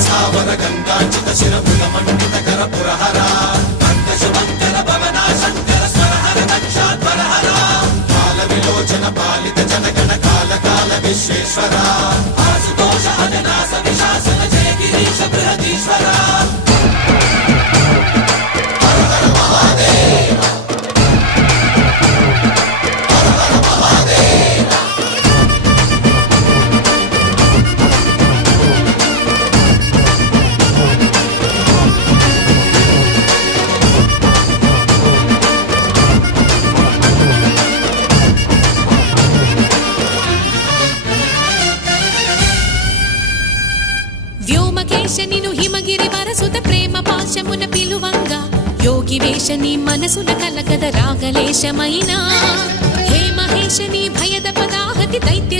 సావర గంగాచిత శిరముల మండిత కర పురహర శుభంకర భవనా శంకర స్వరహర దక్షాధ్వరహర కాల విలోచన పాలిత జనగణ కాల కాల విశ్వేశ్వర ఆశుతోష అజనాస విశాసన జయ గిరీశ బృహదీశ్వర వ్యోమకేశనిను హిమగిరి వరసుత ప్రేమ పాశమున పిలువంగా యోగి వేషని మనసున కలగద రాగలేశమైనా హే మహేశని భయద పదాహతి దైత్య